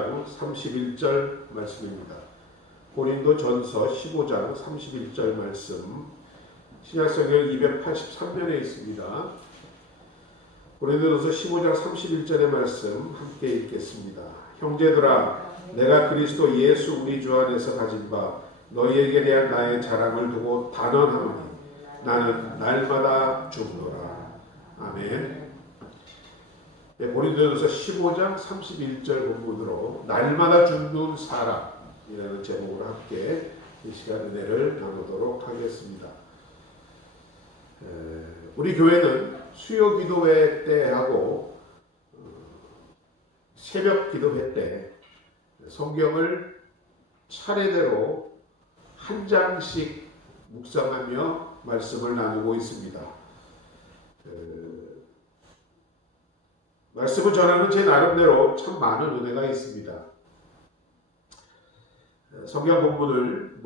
15장 31절 말씀입니다. 고린도전서 15장 31절 말씀, 신약성경 283면에 있습니다. 고린도전서 15장 31절의 말씀 함께 읽겠습니다. 형제들아, 내가 그리스도 예수 우리 주 안에서 가진 바 너희에게 대한 나의 자랑을 두고 단언하노니 나는 날마다 죽노라. 아멘. 네, 고린도전서 15장 31절 본문으로 날마다 죽는 사람이라는 제목으로 함께 이 시간 은혜를 나누도록 하겠습니다. 우리 교회는 수요 기도회 때 하고 새벽 기도회 때 성경을 차례대로 한 장씩 묵상하며 말씀을 나누고 있습니다. 말씀을 전하는 제 나름대로 참 많은 은혜가 있습니다. 성경 본문을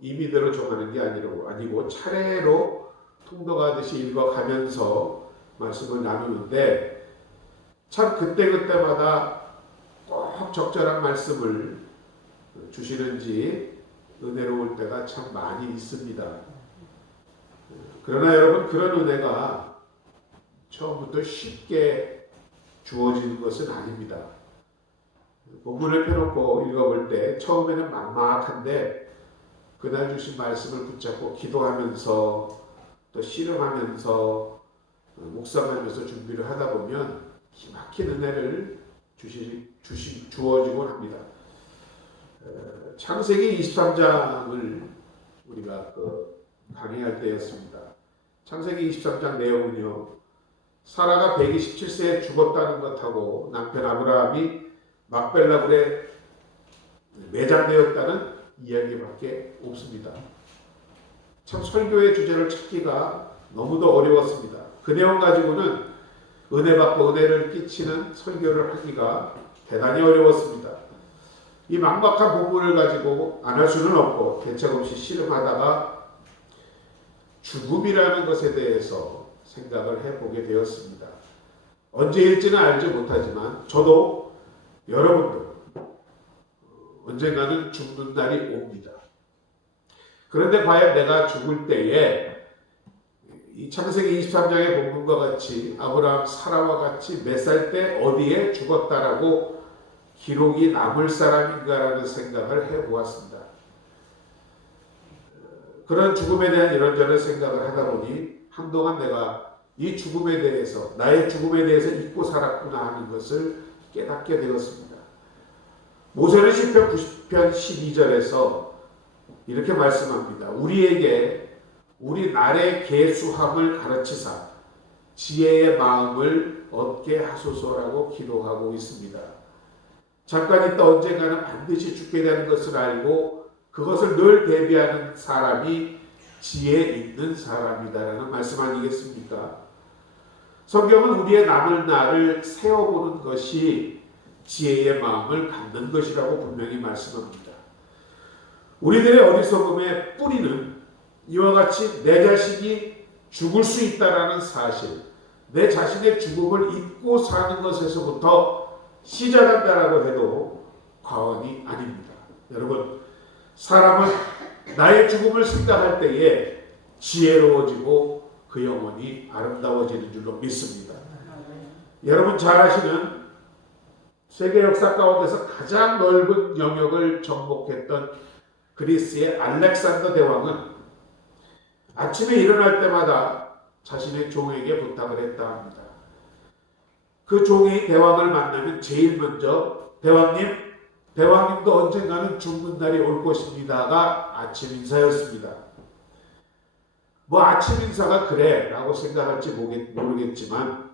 임의대로 정하는 게 아니고 차례로 통독하듯이 읽어가면서 말씀을 나누는데 참 그때마다 꼭 적절한 말씀을 주시는지 은혜로울 때가 참 많이 있습니다. 그러나 여러분, 그런 은혜가 처음부터 쉽게 주어지는 것은 아닙니다. 본문을 펴놓고 읽어볼 때 처음에는 막막한데 그날 주신 말씀을 붙잡고 기도하면서 또 씨름하면서 묵상하면서 준비를 하다 보면 기막힌 은혜를 주어지곤 합니다. 창세기 23장을 우리가 강의할 때였습니다. 창세기 23장 내용은요, 사라가 127세에 죽었다는 것하고 남편 아브라함이 막벨라굴에 매장되었다는 이야기밖에 없습니다. 참 설교의 주제를 찾기가 너무도 어려웠습니다. 그 내용 가지고는 은혜 받고 은혜를 끼치는 설교를 하기가 대단히 어려웠습니다. 이 막막한 본문을 가지고 안 할 수는 없고 대책 없이 씨름하다가 죽음이라는 것에 대해서 생각을 해보게 되었습니다. 언제일지는 알지 못하지만 저도 여러분도 언젠가는 죽는 날이 옵니다. 그런데 과연 내가 죽을 때에 이 창세기 23장의 본문과 같이 아브라함, 사라와 같이 몇 살 때 어디에 죽었다라고 기록이 남을 사람인가라는 생각을 해보았습니다. 그런 죽음에 대한 이런저런 생각을 하다 보니 한동안 내가 이 죽음에 대해서, 나의 죽음에 대해서 잊고 살았구나 하는 것을 깨닫게 되었습니다. 모세는 시편 90편 12절에서 이렇게 말씀합니다. 우리에게 우리 날의 계수함을 가르치사 지혜의 마음을 얻게 하소서라고 기도하고 있습니다. 잠깐 있다 언젠가는 반드시 죽게 되는 것을 알고 그것을 늘 대비하는 사람이 지혜 있는 사람이다라는 말씀 아니겠습니까? 성경은 우리의 남을 날을 세워보는 것이 지혜의 마음을 갖는 것이라고 분명히 말씀합니다. 우리들의 어리석음의 뿌리는 이와 같이 내 자식이 죽을 수 있다라는 사실, 내 자신의 죽음을 잊고 사는 것에서부터 시작한다라고 해도 과언이 아닙니다. 여러분, 사람은 나의 죽음을 생각할 때에 지혜로워지고 그 영혼이 아름다워지는 줄로 믿습니다. 여러분 잘 아시는 세계 역사 가운데서 가장 넓은 영역을 정복했던 그리스의 알렉산더 대왕은 아침에 일어날 때마다 자신의 종에게 부탁을 했다 합니다. 그 종이 대왕을 만나면 제일 먼저 대왕님도 언젠가는 죽는 날이 올 것입니다가 아침 인사였습니다. 아침 인사가 그래 라고 생각할지 모르겠지만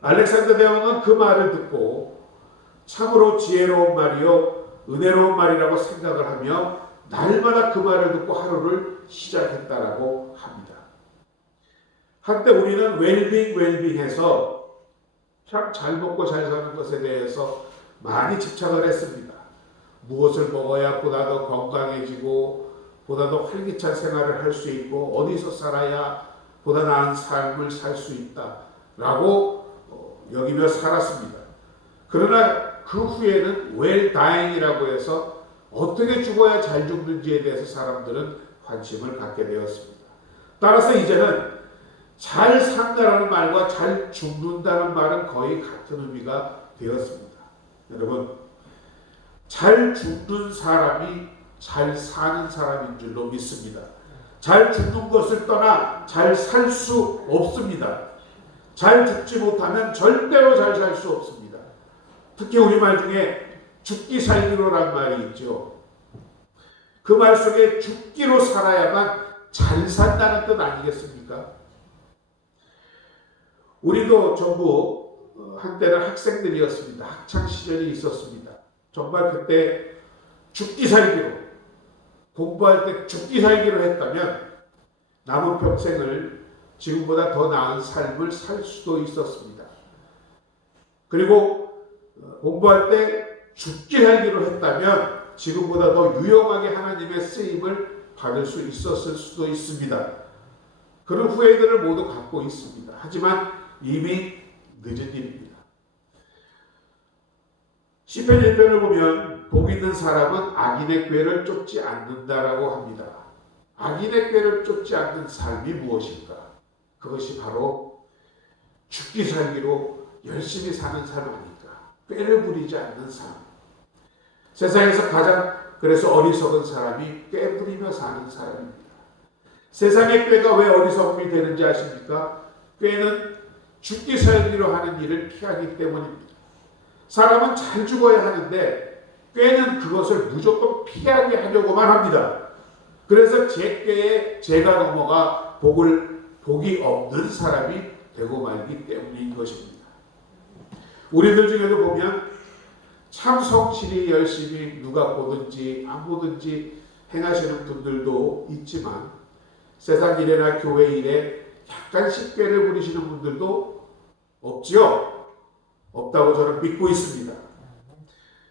알렉산더 대왕은 그 말을 듣고 참으로 지혜로운 말이요 은혜로운 말이라고 생각을 하며 날마다 그 말을 듣고 하루를 시작했다라고 합니다. 한때 우리는 웰빙해서 참 잘 먹고 잘 사는 것에 대해서 많이 집착을 했습니다. 무엇을 먹어야 보다 더 건강해지고 보다 더 활기찬 생활을 할 수 있고 어디서 살아야 보다 나은 삶을 살 수 있다라고 여기며 살았습니다. 그러나 그 후에는 well dying이라고 해서 어떻게 죽어야 잘 죽는지에 대해서 사람들은 관심을 갖게 되었습니다. 따라서 이제는 잘 산다라는 말과 잘 죽는다는 말은 거의 같은 의미가 되었습니다. 여러분, 잘 죽는 사람이 잘 사는 사람인 줄로 믿습니다. 잘 죽는 것을 떠나 잘 살 수 없습니다. 잘 죽지 못하면 절대로 잘 살 수 없습니다. 특히 우리말 중에 죽기 살기로란 말이 있죠. 그 말 속에 죽기로 살아야만 잘 산다는 뜻 아니겠습니까? 우리도 전부 한때는 학생들이었습니다. 학창 시절이 있었습니다. 정말 그때 죽기 살기로, 공부할 때 죽기 살기로 했다면 남은 평생을 지금보다 더 나은 삶을 살 수도 있었습니다. 그리고 공부할 때 죽기 살기로 했다면 지금보다 더 유용하게 하나님의 쓰임을 받을 수 있었을 수도 있습니다. 그런 후회들을 모두 갖고 있습니다. 하지만 이미 늦은 일입니다. 시편 1편을 보면 복 있는 사람은 악인의 꾀를 쫓지 않는다라고 합니다. 악인의 꾀를 쫓지 않는 삶이 무엇인가? 그것이 바로 죽기 살기로 열심히 사는 삶 아닐까? 꾀를 부리지 않는 삶. 세상에서 가장 그래서 어리석은 사람이 꾀 부리며 사는 사람입니다. 세상의 꾀가 왜 어리석음이 되는지 아십니까? 꾀는 죽기 살기로 하는 일을 피하기 때문입니다. 사람은 잘 죽어야 하는데 꾀는 그것을 무조건 피하게 하려고만 합니다. 그래서 제 꾀에 제가 넘어가 복이 없는 사람이 되고 말기 때문인 것입니다. 우리들 중에도 보면 참 성실히 열심히 누가 보든지 안 보든지 행하시는 분들도 있지만 세상 일이나 교회 일에 약간씩 꾀를 부리시는 분들도 없지요? 없다고 저는 믿고 있습니다.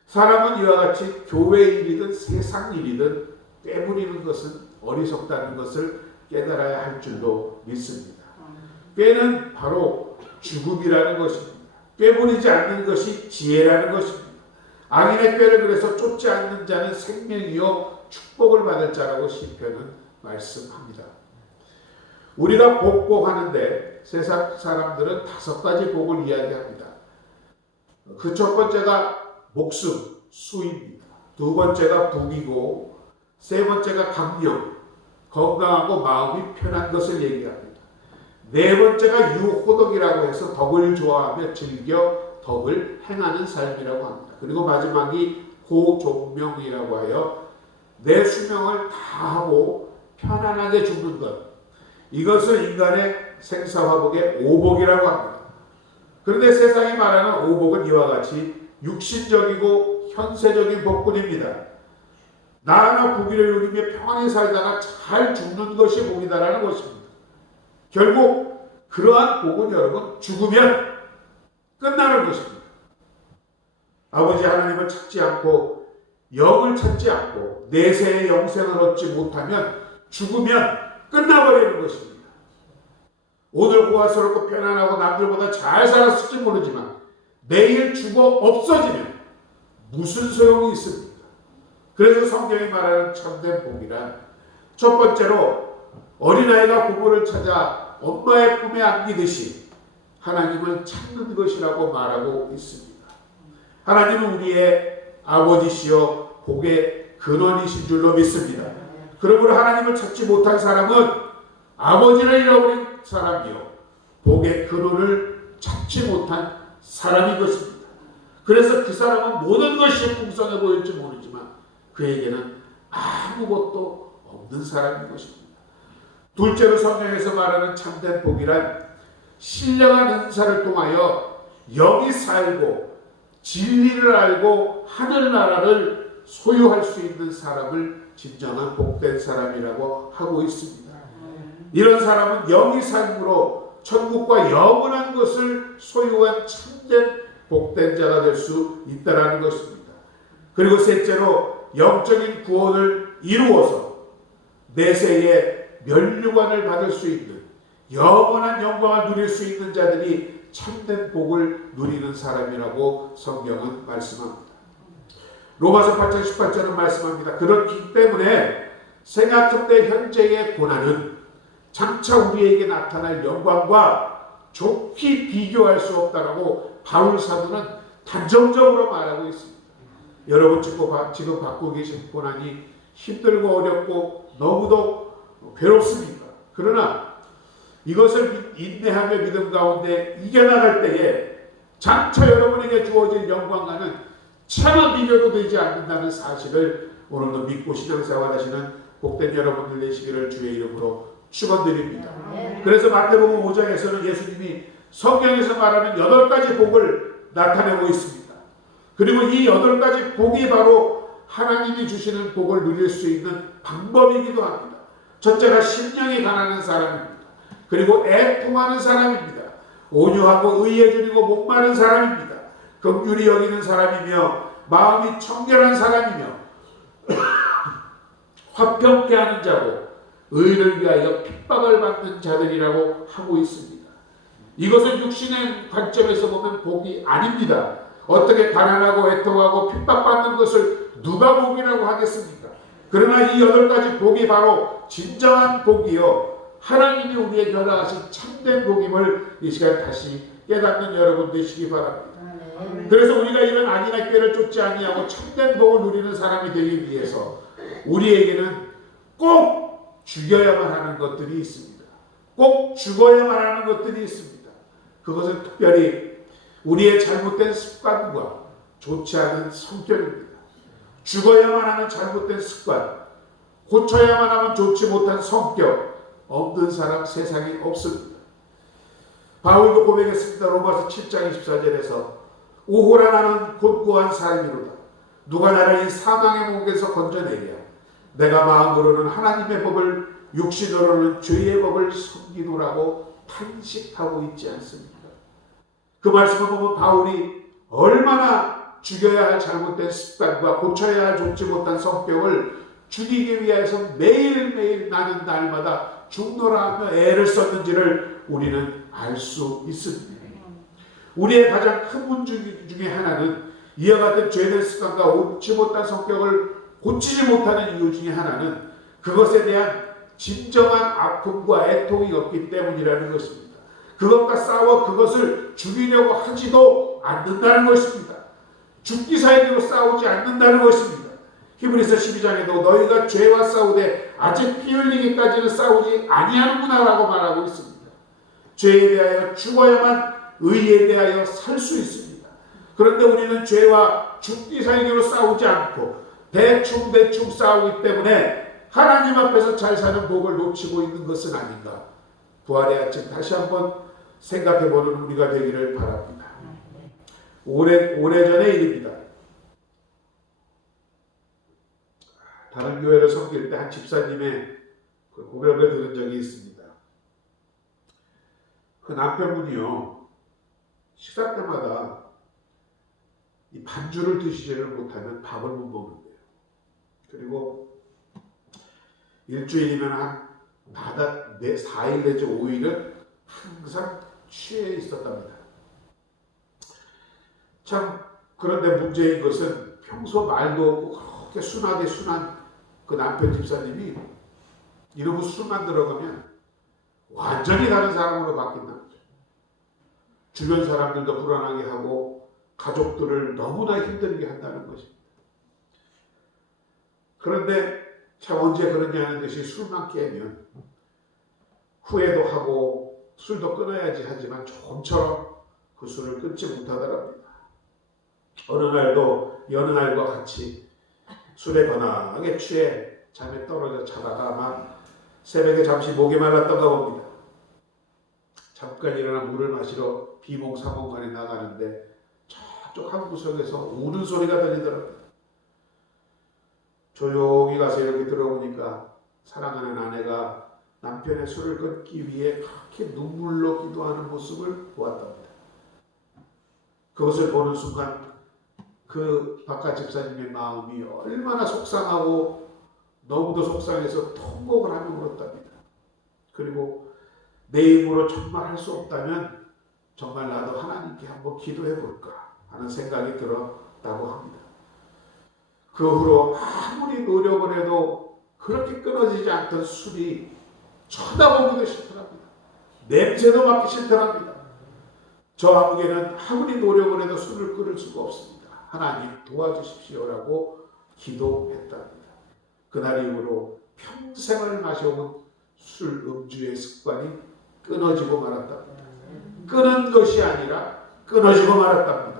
사람은 이와 같이 교회 일이든 세상 일이든 꾀 부리는 것은 어리석다는 것을 깨달아야 할 줄로 믿습니다. 꾀는 바로 죽음이라는 것입니다. 꾀 부리지 않는 것이 지혜라는 것입니다. 악인의 꾀를 그래서 쫓지 않는 자는 생명이요 축복을 받을 자라고 시편은 말씀합니다. 우리가 복하는데 세상 사람들은 5가지 복을 이야기합니다. 그 첫 번째가 목숨, 수입니다. 두 번째가 부귀고 세 번째가 감령, 건강하고 마음이 편한 것을 얘기합니다. 네 번째가 유호덕이라고 해서 덕을 좋아하며 즐겨 덕을 행하는 삶이라고 합니다. 그리고 마지막이 고종명이라고 하여 내 수명을 다하고 편안하게 죽는 것. 이것을 인간의 생사화복의 오복이라고 합니다. 그런데 세상이 말하는 오복은 이와 같이 육신적이고 현세적인 복뿐입니다. 나나 부귀를 누리며 평안히 살다가 잘 죽는 것이 복이다라는 것입니다. 결국 그러한 복은 여러분 죽으면 끝나는 것입니다. 아버지 하나님을 찾지 않고 영을 찾지 않고 내세의 영생을 얻지 못하면 죽으면 끝나버리는 것입니다. 오늘 호화스럽고 편안하고 남들보다 잘 살았을지 모르지만 내일 죽어 없어지면 무슨 소용이 있습니까? 그래서 성경이 말하는 참된 복이란 첫 번째로 어린아이가 부모를 찾아 엄마의 품에 안기듯이 하나님을 찾는 것이라고 말하고 있습니다. 하나님은 우리의 아버지시여 복의 근원이신 줄로 믿습니다. 그러므로 하나님을 찾지 못한 사람은 아버지를 잃어버린 사람이요 복의 근원을 찾지 못한 사람인 것입니다. 그래서 그 사람은 모든 것이 풍성해 보일지 모르지만 그에게는 아무것도 없는 사람인 것입니다. 둘째로 성경에서 말하는 참된 복이란 신령한 은사를 통하여 영이 살고 진리를 알고 하늘나라를 소유할 수 있는 사람을 진정한 복된 사람이라고 하고 있습니다. 이런 사람은 영이 삶으로 천국과 영원한 것을 소유한 참된 복된 자가 될 수 있다는 것입니다. 그리고 셋째로 영적인 구원을 이루어서 내세에 면류관을 받을 수 있는 영원한 영광을 누릴 수 있는 자들이 참된 복을 누리는 사람이라고 성경은 말씀합니다. 로마서 8장 18절은 말씀합니다. 그렇기 때문에 생각한데 현재의 고난은 장차 우리에게 나타날 영광과 좋게 비교할 수 없다라고 바울 사도는 단정적으로 말하고 있습니다. 여러분 지금 받고 계신 고난이 힘들고 어렵고 너무도 괴롭습니다. 그러나 이것을 인내하며 믿음 가운데 이겨나갈 때에 장차 여러분에게 주어질 영광과는 차마 비교도 되지 않는다는 사실을 오늘도 믿고 신앙생활하시는 복된 여러분들 되시기를 주의 이름으로 축원드립니다. 그래서 마태복음 5장에서는 예수님이 성경에서 말하는 8가지 복을 나타내고 있습니다. 그리고 이 8가지 복이 바로 하나님이 주시는 복을 누릴 수 있는 방법이기도 합니다. 첫째가 심령이 가난한 사람입니다. 그리고 애통하는 사람입니다. 온유하고 의에 줄이고 목마른 사람입니다. 긍휼히 여기는 사람이며 마음이 청결한 사람이며 화평케 하는 자고 의를 위하여 핍박을 받는 자들이라고 하고 있습니다. 이것은 육신의 관점에서 보면 복이 아닙니다. 어떻게 가난하고 애통하고 핍박받는 것을 누가 복이라고 하겠습니까? 그러나 이 8가지 복이 바로 진정한 복이요 하나님이 우리에게 허락하신 참된 복임을 이 시간 다시 깨닫는 여러분 되시기 바랍니다. 그래서 우리가 이런 악인의 꾀를 쫓지 아니하고 참된 복을 누리는 사람이 되기 위해서 우리에게는 꼭 죽여야만 하는 것들이 있습니다. 꼭 죽어야만 하는 것들이 있습니다. 그것은 특별히 우리의 잘못된 습관과 좋지 않은 성격입니다. 죽어야만 하는 잘못된 습관, 고쳐야만 하면 좋지 못한 성격, 없는 사람 세상에 없습니다. 바울도 고백했습니다. 로마서 7장 24절에서 오호라 나는 곤고한 삶이로다. 누가 나를 이 사망의 목에서 건져내랴. 내가 마음으로는 하나님의 법을 육신으로는 죄의 법을 섬기노라고 탄식하고 있지 않습니까? 그 말씀을 보면 바울이 얼마나 죽여야 할 잘못된 습관과 고쳐야 할 좋지 못한 성격을 죽이기 위해서 매일매일 나는 날마다 죽노라 하며 애를 썼는지를 우리는 알 수 있습니다. 우리의 가장 큰 문제 중에 하나는 이와 같은 죄된 습관과 옳지 못한 성격을 고치지 못하는 이유 중에 하나는 그것에 대한 진정한 아픔과 애통이 없기 때문이라는 것입니다. 그것과 싸워 그것을 죽이려고 하지도 않는다는 것입니다. 죽기 사이로 싸우지 않는다는 것입니다. 히브리서 12장에도 너희가 죄와 싸우되 아직 피 흘리기까지는 싸우지 아니하는구나 라고 말하고 있습니다. 죄에 대하여 죽어야만 의에 대하여 살 수 있습니다. 그런데 우리는 죄와 죽기 살기로 싸우지 않고 대충 싸우기 때문에 하나님 앞에서 잘 사는 복을 놓치고 있는 것은 아닌가. 부활의 아침 다시 한번 생각해보는 우리가 되기를 바랍니다. 오래전의 일입니다. 다른 교회를 섬길 때 한 집사님의 그 고백을 들은 적이 있습니다. 그 남편분이요, 식사 때마다 이 반주를 드시지를 못하면 밥을 못 먹는데요. 그리고 일주일이면 한 4일 내지 5일은 항상 취해 있었답니다. 참 그런데 문제인 것은 평소 말도 없고 그렇게 순하게 순한 그 남편 집사님이 이러고 술만 들어가면 완전히 다른 사람으로 바뀐다. 주변 사람들도 불안하게 하고 가족들을 너무나 힘들게 한다는 것입니다. 그런데 참 언제 그러냐는 듯이 술만 깨면 후회도 하고 술도 끊어야지 하지만 좀처럼 그 술을 끊지 못하더랍니다. 어느 날도 여느 날과 같이 술에 거나하게 취해 잠에 떨어져 자다가 아마 새벽에 잠시 목이 말랐던가 봅니다. 잠깐 일어나 물을 마시러 비몽사몽간에 나가는데 저쪽 한 구석에서 우는 소리가 들리더랍니다. 조용히 가서 이렇게 들어보니까 사랑하는 아내가 남편의 술을 끊기 위해 그렇게 눈물로 기도하는 모습을 보았답니다. 그것을 보는 순간 그 바깥 집사님의 마음이 얼마나 속상하고 너무도 속상해서 통곡을 하며 울었답니다. 그리고 내 힘으로 정말 할 수 없다면 정말 나도 하나님께 한번 기도해 볼까 하는 생각이 들었다고 합니다. 그 후로 아무리 노력을 해도 그렇게 끊어지지 않던 술이 쳐다보기도 싫더랍니다. 냄새도 맡기 싫더랍니다. 저 한국에는 아무리 노력을 해도 술을 끊을 수가 없습니다. 하나님 도와주십시오라고 기도했답니다. 그날 이후로 평생을 마셔온 술 음주의 습관이 끊어지고 말았답니다. 끊은 것이 아니라 끊어지고 말았답니다.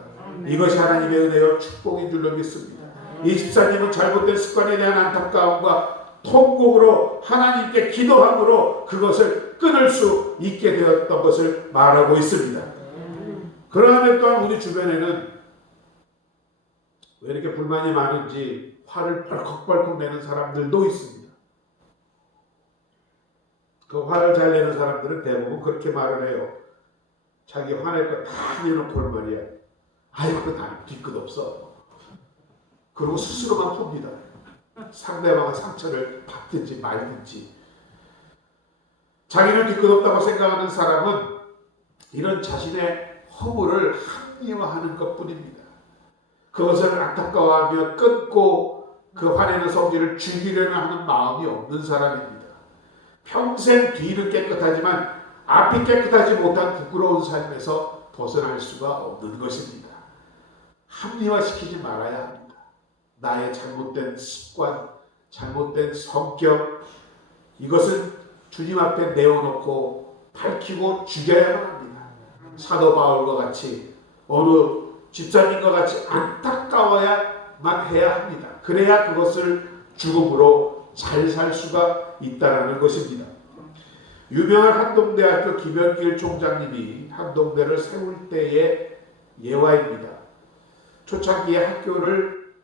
이것이 하나님의 은혜요 축복인 줄로 믿습니다. 이 집사님은 잘못된 습관에 대한 안타까움과 통곡으로 하나님께 기도함으로 그것을 끊을 수 있게 되었던 것을 말하고 있습니다. 그러나 또한 우리 주변에는 왜 이렇게 불만이 많은지 화를 벌컥벌컥 내는 사람들도 있습니다. 그 화를 잘 내는 사람들은 대부분 그렇게 말을 해요. 자기 화낼 거 다 내놓고 말이야. 아이고 나는 뒤끝 없어. 그리고 스스로만 풉니다. 상대방의 상처를 받든지 말든지. 자기는 뒤끝 없다고 생각하는 사람은 이런 자신의 허물을 합리화하는 것뿐입니다. 그것을 안타까워하며 끊고 그 화내는 성질을 죽이려는 하는 마음이 없는 사람입니다. 평생 뒤는 깨끗하지만 앞이 깨끗하지 못한 부끄러운 삶에서 벗어날 수가 없는 것입니다. 합리화시키지 말아야 합니다. 나의 잘못된 습관, 잘못된 성격, 이것은 주님 앞에 내어놓고 밝히고 죽여야만 합니다. 사도 바울과 같이 어느 집사님과 같이 안타까워야만 해야 합니다. 그래야 그것을 죽음으로 잘 살 수가 있다는 것입니다. 유명한 한동대학교 김현길 총장님이 한동대를 세울 때의 예화입니다. 초창기에 학교를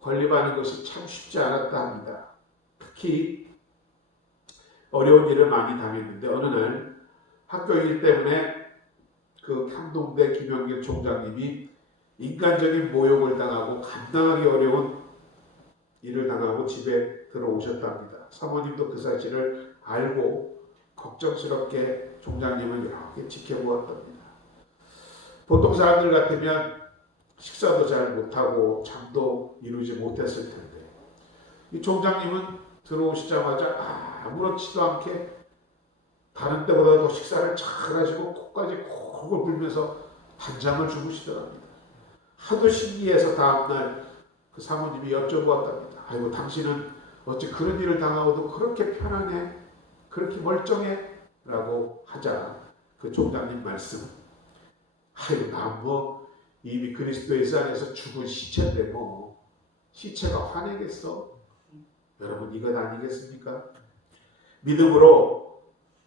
건립하는 것이 참 쉽지 않았다 합니다. 특히 어려운 일을 많이 당했는데 어느 날 학교 일 때문에 그 한동대 김현길 총장님이 인간적인 모욕을 당하고 감당하기 어려운 일을 당하고 집에 들어오셨답니다. 사모님도 그 사실을 알고 걱정스럽게 총장님을 이렇게 지켜보았답니다. 보통 사람들 같으면 식사도 잘 못하고 잠도 이루지 못했을 텐데 이 총장님은 들어오시자마자 아무렇지도 않게 다른 때보다 더 식사를 잘 하시고 코까지 콕을 불면서 한잠을 주무시더랍니다. 하도 신기해서 다음날 그 사모님이 여쭤보았답니다. 아이고 당신은 어찌 그런 일을 당하고도 그렇게 편안해? 그렇게 멀쩡해? 라고 하자 그 총장님 말씀, 아이고 나 뭐 이미 그리스도의 안에서 죽은 시체인데 뭐 시체가 화내겠어? 여러분 이것 아니겠습니까? 믿음으로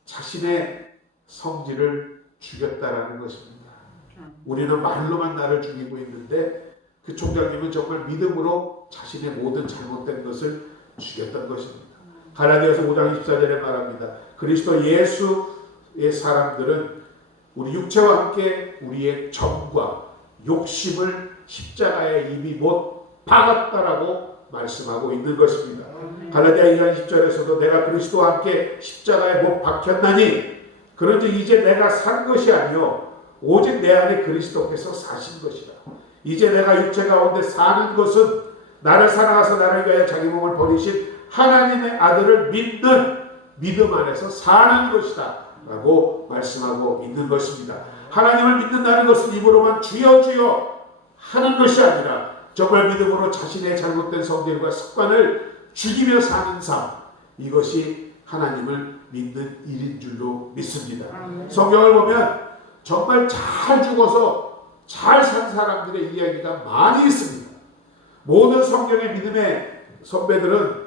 자신의 성질을 죽였다라는 것입니다. 우리는 말로만 나를 죽이고 있는데 그 총장님은 정말 믿음으로 자신의 모든 잘못된 것을 죽였던 것입니다. 갈라디아서 5장 24절에 말합니다. 그리스도 예수의 사람들은 우리 육체와 함께 우리의 정과 욕심을 십자가에 이미 못 박았다라고 말씀하고 있는 것입니다. 갈라디아 2장 10절에서도 내가 그리스도와 함께 십자가에 못 박혔나니 그런즉 이제 내가 산 것이 아니요 오직 내 안에 그리스도께서 사신 것이라. 이제 내가 육체 가운데 사는 것은 나를 사랑하사 나를 위하여 자기 몸을 버리신 하나님의 아들을 믿는 믿음 안에서 사는 것이다 라고 말씀하고 있는 것입니다. 하나님을 믿는다는 것은 입으로만 주여 주여 하는 것이 아니라 정말 믿음으로 자신의 잘못된 성질과 습관을 죽이며 사는 삶, 이것이 하나님을 믿는 일인 줄로 믿습니다. 성경을 보면 정말 잘 죽어서 잘 산 사람들의 이야기가 많이 있습니다. 모든 성경의 믿음의 선배들은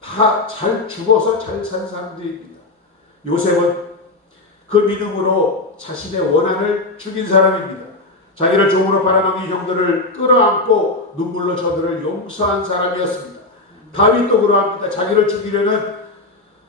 다 잘 죽어서 잘 산 사람들입니다. 요셉은 그 믿음으로 자신의 원한을 죽인 사람입니다. 자기를 종으로 팔아넘긴 형들을 끌어안고 눈물로 저들을 용서한 사람이었습니다. 다윗도 그러합니다. 자기를 죽이려는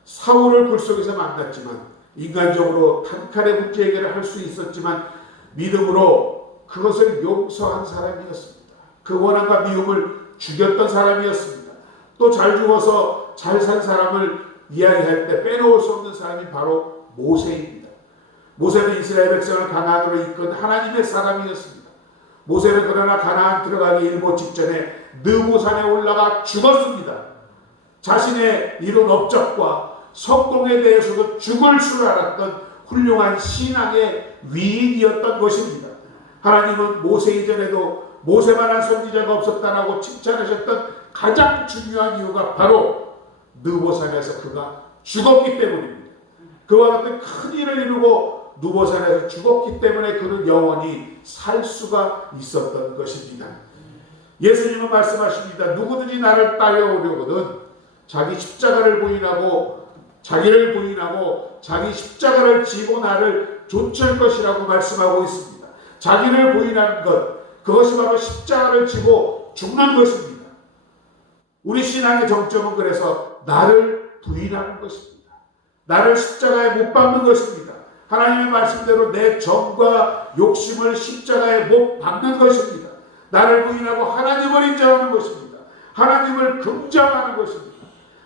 사울을 굴속에서 만났지만 인간적으로 단칼에 문제 해결을 할 수 있었지만 믿음으로 그것을 용서한 사람이었습니다. 그 원한과 미움을 죽였던 사람이었습니다. 또 잘 죽어서 잘 산 사람을 이야기할 때 빼놓을 수 없는 사람이 바로 모세입니다. 모세는 이스라엘 백성을 가나안으로 이끈 하나님의 사람이었습니다. 모세는 그러나 가나안 들어가기 일보 직전에 느보산에 올라가 죽었습니다. 자신의 이룬 업적과 성공에 대해서도 죽을 줄 알았던 훌륭한 신앙의 위인이었던 것입니다. 하나님은 모세 이전에도 모세만한 선지자가 없었다라고 칭찬하셨던 가장 중요한 이유가 바로 느보산에서 그가 죽었기 때문입니다. 그와 같은 큰 일을 이루고 느보산에서 죽었기 때문에 그는 영원히 살 수가 있었던 것입니다. 예수님은 말씀하십니다. 누구든지 나를 따라오려거든 자기 십자가를 부인하고 자기를 부인하고 자기 십자가를 지고 나를 좇을 것이라고 말씀하고 있습니다. 자기를 부인하는 것, 그것이 바로 십자가를 지고 죽는 것입니다. 우리 신앙의 정점은 그래서 나를 부인하는 것입니다. 나를 십자가에 못 박는 것입니다. 하나님의 말씀대로 내 정과 욕심을 십자가에 못 박는 것입니다. 나를 부인하고 하나님을 인정하는 것입니다. 하나님을 긍정하는 것입니다.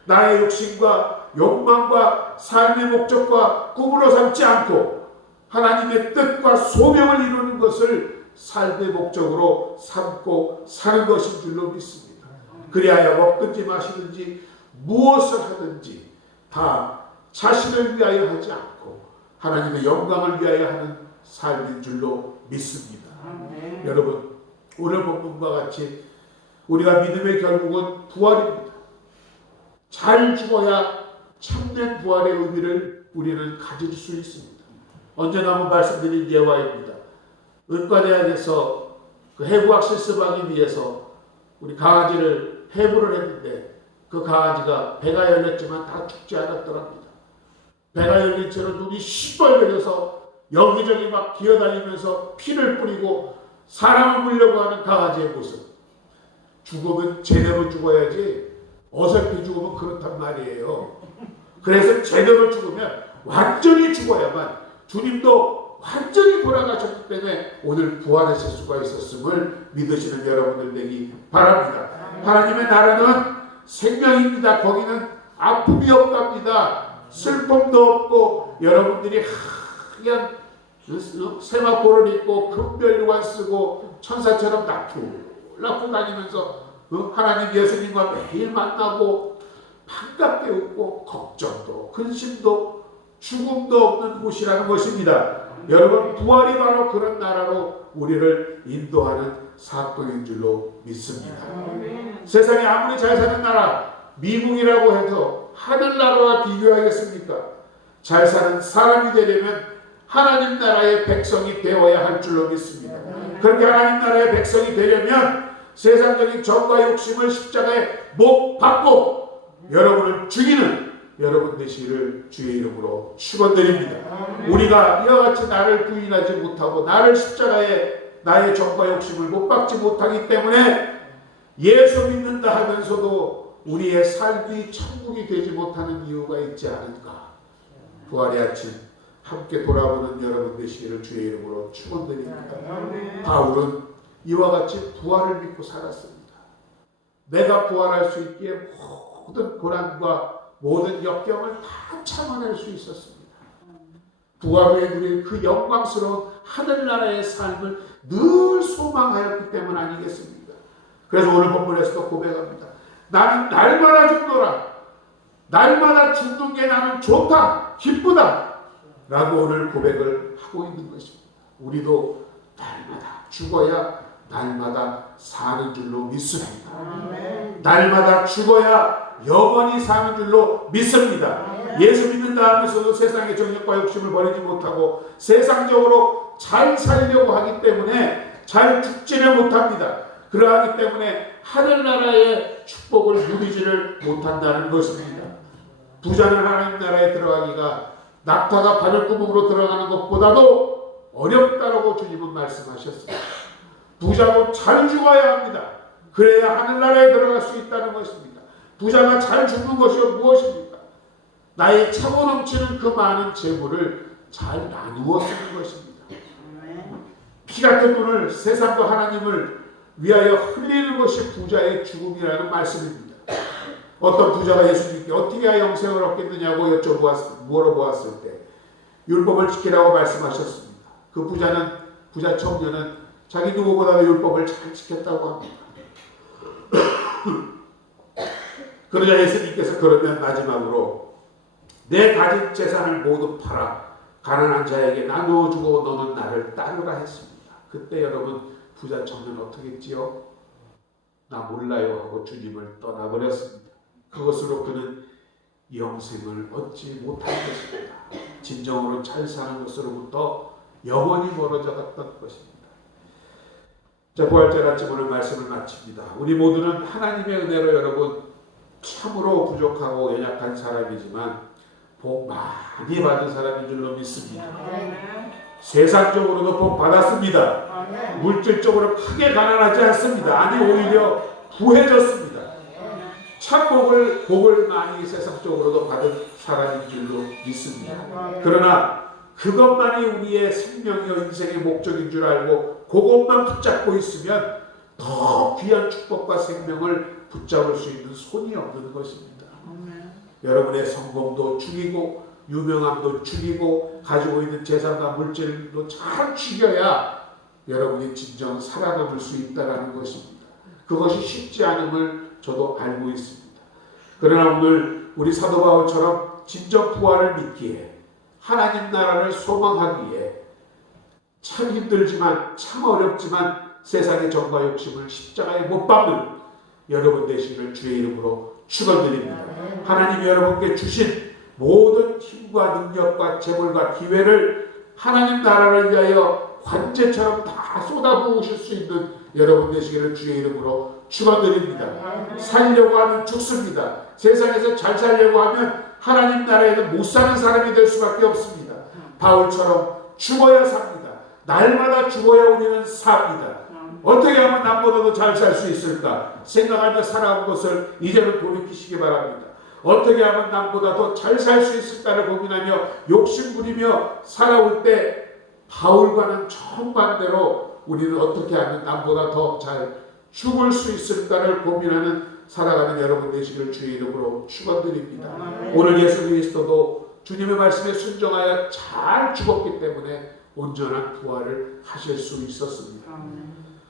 나의 욕심과 욕망과 삶의 목적과 꿈으로 삼지 않고 하나님의 뜻과 소명을 이루는 것을 삶의 목적으로 삼고 사는 것인 줄로 믿습니다. 그리하여 먹든지 마시든지 무엇을 하든지 다 자신을 위하여 하지 않고 하나님의 영광을 위하여 하는 삶인 줄로 믿습니다. 여러분, 오늘 본문과 같이 우리가 믿음의 결국은 부활입니다. 잘 죽어야 참된 부활의 의미를 우리는 가질 수 있습니다. 언제나 한번 말씀드린 예화입니다. 의과대학에서 그 해부학 실습하기 위해서 우리 강아지를 해부를 했는데 그 강아지가 배가 열렸지만 다 죽지 않았더랍니다. 배가 열린 채로 눈이 시뻘개져서 여기저기 막 기어다니면서 피를 뿌리고 사람을 물려고 하는 강아지의 모습. 죽으면 제대로 죽어야지 어설피 죽으면 그렇단 말이에요. 그래서 제대로 죽으면 완전히 죽어야만 주님도 완전히 돌아가셨기 때문에 오늘 부활하실 수가 있었음을 믿으시는 여러분들 되기 바랍니다. 하나님의 나라는 생명입니다. 거기는 아픔이 없답니다. 슬픔도 없고 여러분들이 하얀 세마포를 입고 금별관 쓰고 천사처럼 나풀나풀 다니면서 하나님 예수님과 매일 만나고 반갑게 웃고 걱정도 근심도 죽음도 없는 곳이라는 것입니다. 여러분, 부활이 바로 그런 나라로 우리를 인도하는 사건인 줄로 믿습니다. 세상에 아무리 잘 사는 나라 미국이라고 해도 하늘나라와 비교하겠습니까? 잘 사는 사람이 되려면 하나님 나라의 백성이 되어야 할 줄로 믿습니다. 그렇게 하나님 나라의 백성이 되려면 세상적인 정과 욕심을 십자가에 못 박고 여러분을 죽이는 여러분 되시기를 주의 이름으로 축원드립니다. 우리가 이와 같이 나를 부인하지 못하고 나를 십자가에 나의 정과 욕심을 못 박지 못하기 때문에 예수 믿는다 하면서도 우리의 삶이 천국이 되지 못하는 이유가 있지 않을까. 부활의 아침 함께 돌아보는 여러분 되시기를 주의 이름으로 축원드립니다. 바울은 이와 같이 부활을 믿고 살았습니다. 내가 부활할 수 있기에 모든 고난과 모든 역경을 다 참아낼 수 있었습니다. 부활 후에 누린 그 영광스러운 하늘나라의 삶을 늘 소망하였기 때문 아니겠습니까? 그래서 오늘 본문에서도 고백합니다. 나는 날마다 죽노라. 날마다 죽는 게 나는 좋다, 기쁘다 라고 오늘 고백을 하고 있는 것입니다. 우리도 날마다 죽어야 날마다 사는 줄로 믿습니다. 날마다 죽어야 영원히 사는 줄로 믿습니다. 예수 믿는다 하면서도 세상의 정욕과 욕심을 버리지 못하고 세상적으로 잘 살려고 하기 때문에 잘 죽지를 못합니다. 그러하기 때문에 하늘나라의 축복을 누리지를 못한다는 것입니다. 부자는 하나님 나라에 들어가기가 낙타가 바늘구멍으로 들어가는 것보다도 어렵다고 주님은 말씀하셨습니다. 부자도 잘 죽어야 합니다. 그래야 하늘나라에 들어갈 수 있다는 것입니다. 부자가 잘 죽는 것이 무엇입니까? 나의 차고 넘치는 그 많은 재물을 잘 나누어 쓰는 것입니다. 피 같은 돈을 세상과 하나님을 위하여 흘리는 것이 부자의 죽음이라는 말씀입니다. 어떤 부자가 예수님께 어떻게 해야 영생을 얻겠느냐고 물어보았을 때 율법을 지키라고 말씀하셨습니다. 그 부자 청년은 자기 누구보다도 율법을 잘 지켰다고 합니다. 그러자 예수님께서 그러면 마지막으로 내 가진 재산을 모두 팔아 가난한 자에게 나누어주고 너는 나를 따르라 했습니다. 그때 여러분 부자 청년 어떻게 했지요? 나 몰라요 하고 주님을 떠나버렸습니다. 그것으로 그는 영생을 얻지 못한 것입니다. 진정으로 잘 사는 것으로부터 영원히 멀어져 갔던 것입니다. 자, 부활절 아침 오늘 말씀을 마칩니다. 우리 모두는 하나님의 은혜로 여러분 참으로 부족하고 연약한 사람이지만 복 많이 받은 사람인 줄로 믿습니다. 세상적으로도 복 받았습니다. 물질적으로 크게 가난하지 않습니다. 아니 오히려 부해졌습니다. 참 복을 많이 세상적으로도 받은 사람인 줄로 믿습니다. 그러나 그것만이 우리의 생명이요 인생의 목적인 줄 알고 그것만 붙잡고 있으면 더 귀한 축복과 생명을 붙잡을 수 있는 손이 없는 것입니다. 여러분의 성공도 죽이고 유명함도 죽이고 가지고 있는 재산과 물질도 잘 죽여야 여러분이 진정 살아남을 수 있다는 것입니다. 그것이 쉽지 않음을 저도 알고 있습니다. 그러나 오늘 우리 사도 바울처럼 진정 부활을 믿기에 하나님 나라를 소망하기에 참 힘들지만 참 어렵지만 세상의 정과 욕심을 십자가에 못 박는 여러분 되시기를 주의 이름으로 축원드립니다. 하나님이 여러분께 주신 모든 힘과 능력과 재물과 기회를 하나님 나라를 위하여 관제처럼 다 쏟아부으실 수 있는 여러분 되시기를 주의 이름으로 축원드립니다. 살려고 하면 죽습니다. 세상에서 잘 살려고 하면 하나님 나라에는 못 사는 사람이 될 수밖에 없습니다. 바울처럼 죽어야 삽니다. 날마다 죽어야 우리는 삽니다. 어떻게 하면 남보다도 잘 살 수 있을까 생각하며 살아온 것을 이제는 돌이키시기 바랍니다. 어떻게 하면 남보다 더 잘 살 수 있을까를 고민하며 욕심부리며 살아올 때 바울과는 정반대로 우리는 어떻게 하면 남보다 더 잘 죽을 수 있을까를 고민하는 살아가는 여러분 되시기를 주의 이름으로 축원드립니다. 오늘 예수 그리스도도 주님의 말씀에 순종하여 잘 죽었기 때문에 온전한 부활을 하실 수 있었습니다.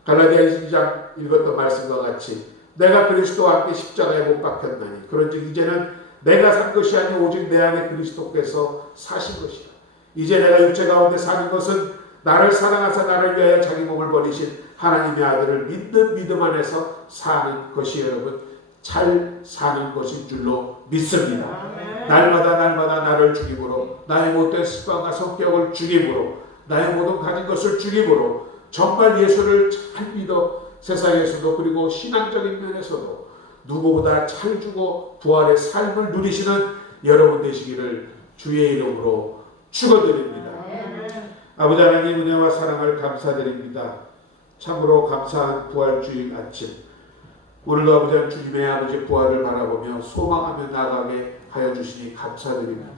갈라디아 2장 읽었던 말씀과 같이 내가 그리스도와 함께 십자가에 못 박혔나니 그런즉 이제는 내가 산 것이 아니 오직 내 안에 그리스도께서 사신 것이다. 이제 내가 육체 가운데 사는 것은 나를 사랑하사 나를 위하여 자기 몸을 버리신 하나님의 아들을 믿는 믿음 안에서 사는 것이 여러분 잘 사는 것인 줄로 믿습니다. 날마다 나를 죽임으로 나의 못된 습관과 성격을 죽임으로 나의 모든 가진 것을 죽임으로 정말 예수를 잘 믿어 세상에서도 그리고 신앙적인 면에서도 누구보다 잘 주고 부활의 삶을 누리시는 여러분 되시기를 주의 이름으로 축원드립니다. 아버지 하나님 은혜와 사랑을 감사드립니다. 참으로 감사한 부활주일 아침 오늘도 아버지 주님의 부활을 바라보며 소망하며 나아가게 하여 주시니 감사드립니다.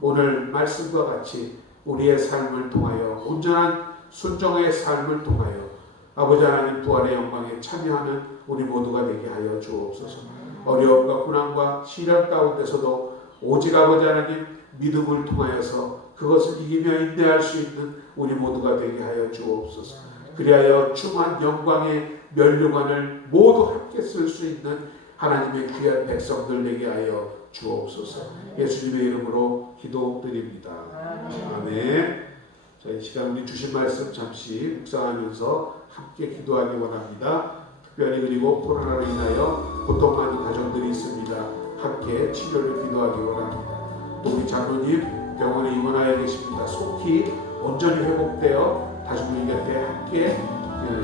오늘 말씀과 같이 우리의 삶을 통하여 온전한 순종의 삶을 통하여 아버지 하나님 부활의 영광에 참여하는 우리 모두가 되게 하여 주옵소서. 어려움과 고난과 시련 가운데서도 오직 아버지 하나님 믿음을 통하여서 그것을 이기며 인내할 수 있는 우리 모두가 되게 하여 주옵소서. 그리하여 충만 영광의 면류관을 모두 함께 쓸 수 있는 하나님의 귀한 백성들 되게 하여 주옵소서. 예수님의 이름으로 기도드립니다. 아멘. 자, 이 시간 우리 주신 말씀 잠시 묵상하면서 함께 기도하기 원합니다. 특별히 그리고 코로나로 인하여 고통받는 가정들이 있습니다. 함께 치료를 기도하기 원합니다. 또 우리 장로님 병원에 입원하여 계십니다. 속히 온전히 회복되어 다시 우리 곁에 함께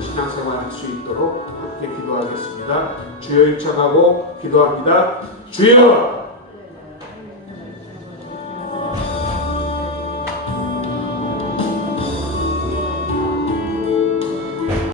신앙생활할 수 있도록 함께 기도하겠습니다. 주여 일창하고 기도합니다. 주여